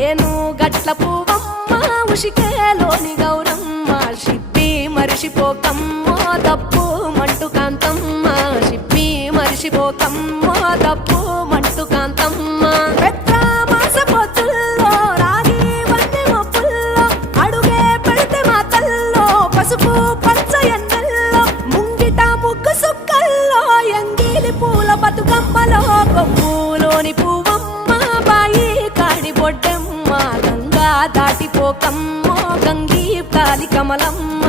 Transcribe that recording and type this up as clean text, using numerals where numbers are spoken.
ఏను గట్ల పువ్వమ్మ ఉషికేలోని గౌరమ్మ షిప్పి మరిషిపోకమ్మో తప్పు మంటు కాంతమ్మ షిప్పి మరిషిపోకమ్మో తప్పు మంటు కాంతమ్మ పెద్ద మాస పొత్తుల్లో రాగి వన్నె మొప్పుల్లో అడుగే పెడితే మా తల్లో పసుపు పచ్చ ఎన్నెల్లో ముంగిట ముగ్గు సుక్కల్లో ఎంగిలి పూల బతుకమ్మలో కొమ్ములోని పువ్వమ్మ బాయి కాడి బొడ్డెమ్మ గంగా దాటిపోకమ్మో గంగీ కాలి కమలమ్మ